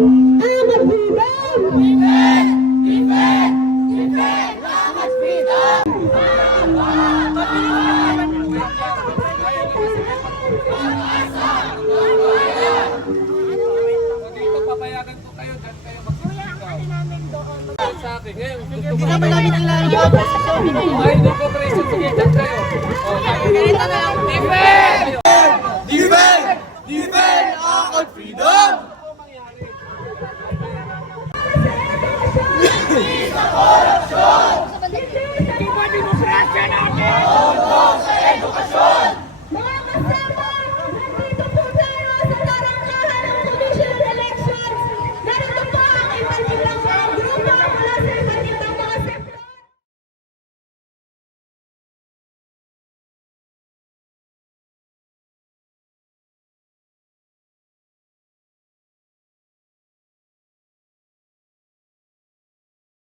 Angat freedom! Angat freedom! Dito papayagan ko kayo, dyan kayo magsisigaw. Sa akin, ngayon, Hindi naman namin kailangan yung mga posisyon. ay, no cooperation, sige, dyan kayo. Ganito na lang. Defend ang freedom! Ano mangyari?